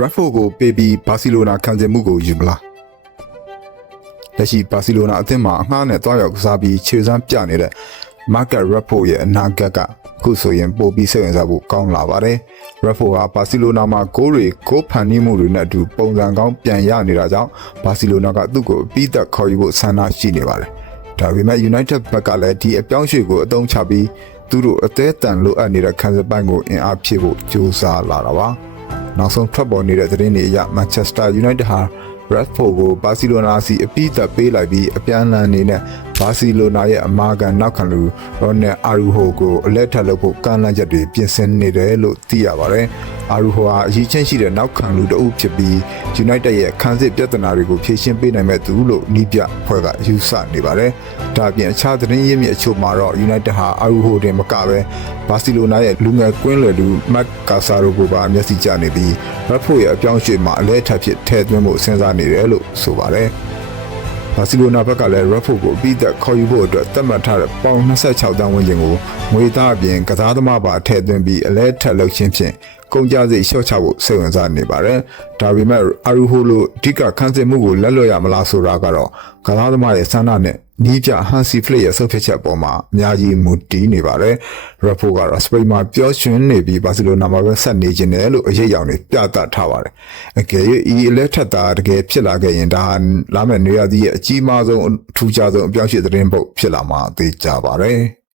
Raffo ကိုပေးပြီးဘာစီလိုနာခံစစ်မှုကိုယူမလားလက်ရှိဘာစီလိုနာအသင်းမှာအငှားနဲ့တွားရောက်ကစားပြီးခြေစမ်းပြနေတဲ့ Marcus Raffo ရဲ့အနာဂတ်ကအခုဆိုရင်ပိုပြီးစိတ်ဝင်စားဖို့ကောင်းလာပါတယ်။ Raffo ဟာဘာစီလိုနာမှာဂိုးဖန်တီးမှုတွေနဲ့အတူပုံစံကောင်းပြန်ရနေတာကြောင့်ဘာစီလိုနာကသူ့ကိုအပြီးသက်ခေါ်ယူဖို့ဆန္ဒရှိနေပါတယ်။ဒါပေမဲ့ United ဘက်ကလည်းဒီအပြောင်းရွှေ့ကိုအသုံးချပြီးသူတို့အသေးအတန်လိုအပ်နေတဲ့ခံစစ်ပိုင်းကိုအင်အားဖြည့်ဖို့ကြိုးစားလာတာပါ။နောက်ဆုံးထွက်ပေါ်နေတဲ့သတင်းတွေအရ Manchester United ဟာ Raffo ကိုဘာစီလိုနာစီအပြီးသက်ပေးလိုက်ပြီးအပြန်အလှန်အနေနဲ့ဘာစီလိုနာရဲ့အမာခံနောက်ခံလူ Ronald Araujo ကိုအလဲထပ်လုပ်ဖို့ကမ်းလှမ်းချက်တွေပြင်ဆင်နေတယ်လို့သိရပါတယ်။ Araujo ဟာအရေးချင်းရှိတဲ့နောက်ခံလူတအုပ်ဖြစ်ပြီး United ရဲ့ခံစစ်ပြဿနာတွေကိုဖြေရှင်းပေးနိုင်မဲ့သူလို့နီးပြဖွဲ့ကယူဆနေပါတယ်။ဒါအပြင်အခြားသတင်းရင်းမြစ်အချို့မှာတော့ United ဟာ Araujo တင်မကပဲဘာစီလိုနာရဲ့လူငယ်ကွင်းလွယ်သူ Marc Casado ကိုပါမျက်စိကျနေပြီး Raffo ရဲ့အပြောင်းအရွှေ့မှာအလဲထပ်ဖြစ်ထည့်သွင်းဖို့စဉ်းစားနေတယ်လို့ဆိုပါတယ်။ဘာစီလိုနာဘက်ကလည်း Raffo ကိုအပြီးသက်ခေါ်ယူဖို့အတွက်သတ်မှတ်ထားတဲ့ပေါင်26တန်းဝန်းကျင်ကိုငွေသားအပြင်ကစားသမားပါထည့်သွင်းပြီးအလဲထပ်လုပ်ခြင်းဖြင့်ကုန်ကျစရိတ်လျှော့ချဖို့စိတ်ဝင်စားနေပါတယ်။ဒါပေမဲ့ Araujo လိုအဓိကခန်းစစ်မှုကိုလက်လွတ်ရမလားဆိုတာကတော့ကစားသမားရဲ့ဆန္ဒနဲ့နီးပြ Hansi Flick ရဲ့ဆုံးဖြတ်ချက်ပေါ်မှာအများကြီးမူတည်နေပါတယ်။ Raffo ကတော့စပိန်မှာပျော်ရွှင်နေပြီးဘာစီလိုနာမှာပဲဆက်နေခြင်းတယ်လို့အရေးအယောင်တွေပြသထားပါတယ်။အကယ်၍ဤအလဲထက်သာတကယ်ဖြစ်လာခဲ့ရင်ဒါလာမယ့်နေရာသီးရဲ့အကြီးမားဆုံးထူးခြားဆုံးအပြောင်းအရွှေ့သတင်းပုတ်ဖြစ်လာမှာသိကြပါတယ်။